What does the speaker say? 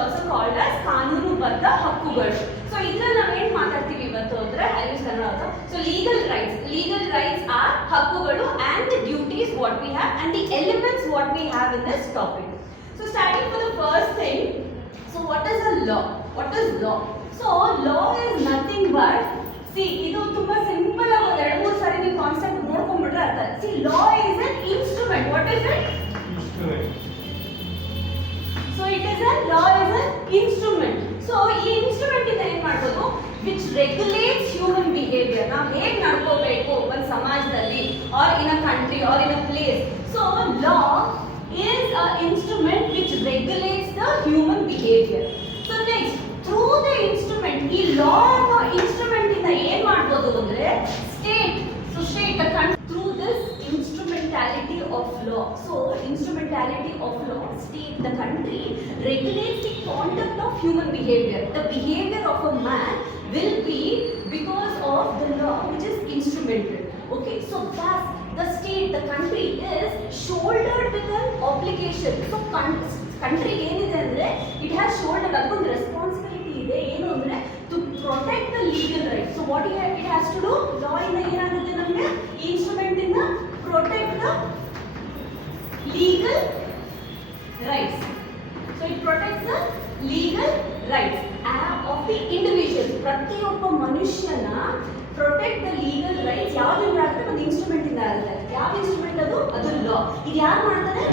Also called as ಕಾನೂನುಬದ್ಧ ಹಕ್ಕುಗಳು. ಸೊ ಇದ್ರಲ್ಲಿ ನಾವೇನ್ ಮಾತಾಡ್ತೀವಿ ಇವತ್ತು ಅಂದ್ರೆ I use Kannada also. So legal rights R ಹಕ್ಕುಗಳು and the duties what we have and the elements what we have in this topic. So starting for the first thing, so what is a law? What is law? So law is nothing but, see, ಇದು ತುಂಬಾ ಸಿಂಪಲ್ ಆಗಿ ಒಂದು ಎರಡು ಮೂರು ಸಾರಿ ನೀವು ಕಾನ್ಸೆಪ್ಟ್ ನೋಡ್ಕೊಂಡ್ಬಿಟ್ರೆ ಅರ್ಥ. See, law is an instrument. What is it? Instrument. So it is a law is an instrument. So ಈ ಇನ್ಸ್ಟ್ರೂಮೆಂಟ್ ಇಂದ ಏನ್ ಮಾಡ್ಬೋದು, which regulates human behavior. ನಾವು ಹೇಗೆ ನಡ್ಕೋಬೇಕು ಒಂದು ಸಮಾಜದಲ್ಲಿ or in a country or in a place. So law is an instrument which regulates the human behavior. So next, through the instrument, ಈ law ಅನ್ನೋ ಇನ್ಸ್ಟ್ರೂಮೆಂಟ್ ಇಂದ ಏನ್ ಮಾಡ್ಬೋದು ಅಂದ್ರೆ state, so state the country through this instrumentality of law. So instrumentality of law, state the country regulates the conduct of human behavior. The behavior of a man will be because of the law which is instrumented. Okay, so thus the state, the country is shouldered with an obligation. So country ಏನಿದೆ ಅಂದ್ರೆ it has shouldered ಅದೊಂದು responsibility ಇದೆ, ಏನು ಅಂದ್ರೆ to protect the legal rights. So what it has to do, law ಇಂದ ಏನಾಗುತ್ತೆ ನಮಗೆ, ಈ ಇನ್ಸ್ಟ್ರೂಮೆಂಟ್ ಇಂದ protect the legal rights. So it protects the legal rights of the individual. ಪ್ರತಿಯೊಬ್ಬ ಮನುಷ್ಯನ ಪ್ರೊಟೆಕ್ಟ್ ದ ಲೀಗಲ್ ರೈಟ್ಸ್ ಯಾವ್ದ್ರಿಂದ ಆಗುತ್ತೆ, ಒಂದು ಇನ್ಸ್ಟ್ರೂಮೆಂಟ್ ಇಂದ ಆಗುತ್ತೆ. ಯಾವ ಇನ್ಸ್ಟ್ರೂಮೆಂಟ್ ಅದು ಲಾ. ಇದು ಯಾರು ಮಾಡ್ತಾರೆ?